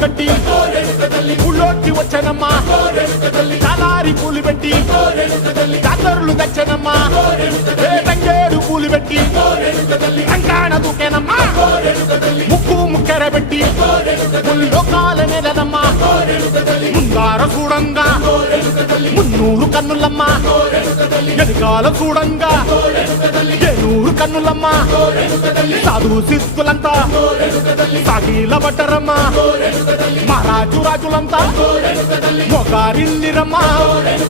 కట్టి ఊళ్ళోకి వచ్చానమ్మా చాలారి పూలు పెట్టి జాతరులు తెచ్చానమ్మా తంగేడు పూలు పెట్టి రంగాణ దూకేనమ్మా ముక్కు ముక్కెర పెట్టి ముల్లోకాల నెలనమ్మా ముందార చూడంగా మున్నూరు కన్నులమ్మా ఎనకాల చూడంగా ఏనూరు కన్నులమ్మా సాధు సిద్ధులంతా సాగిల పట్టరమ్మా మహారాజు రాజులంతా మొగారిల్లిరమ్మా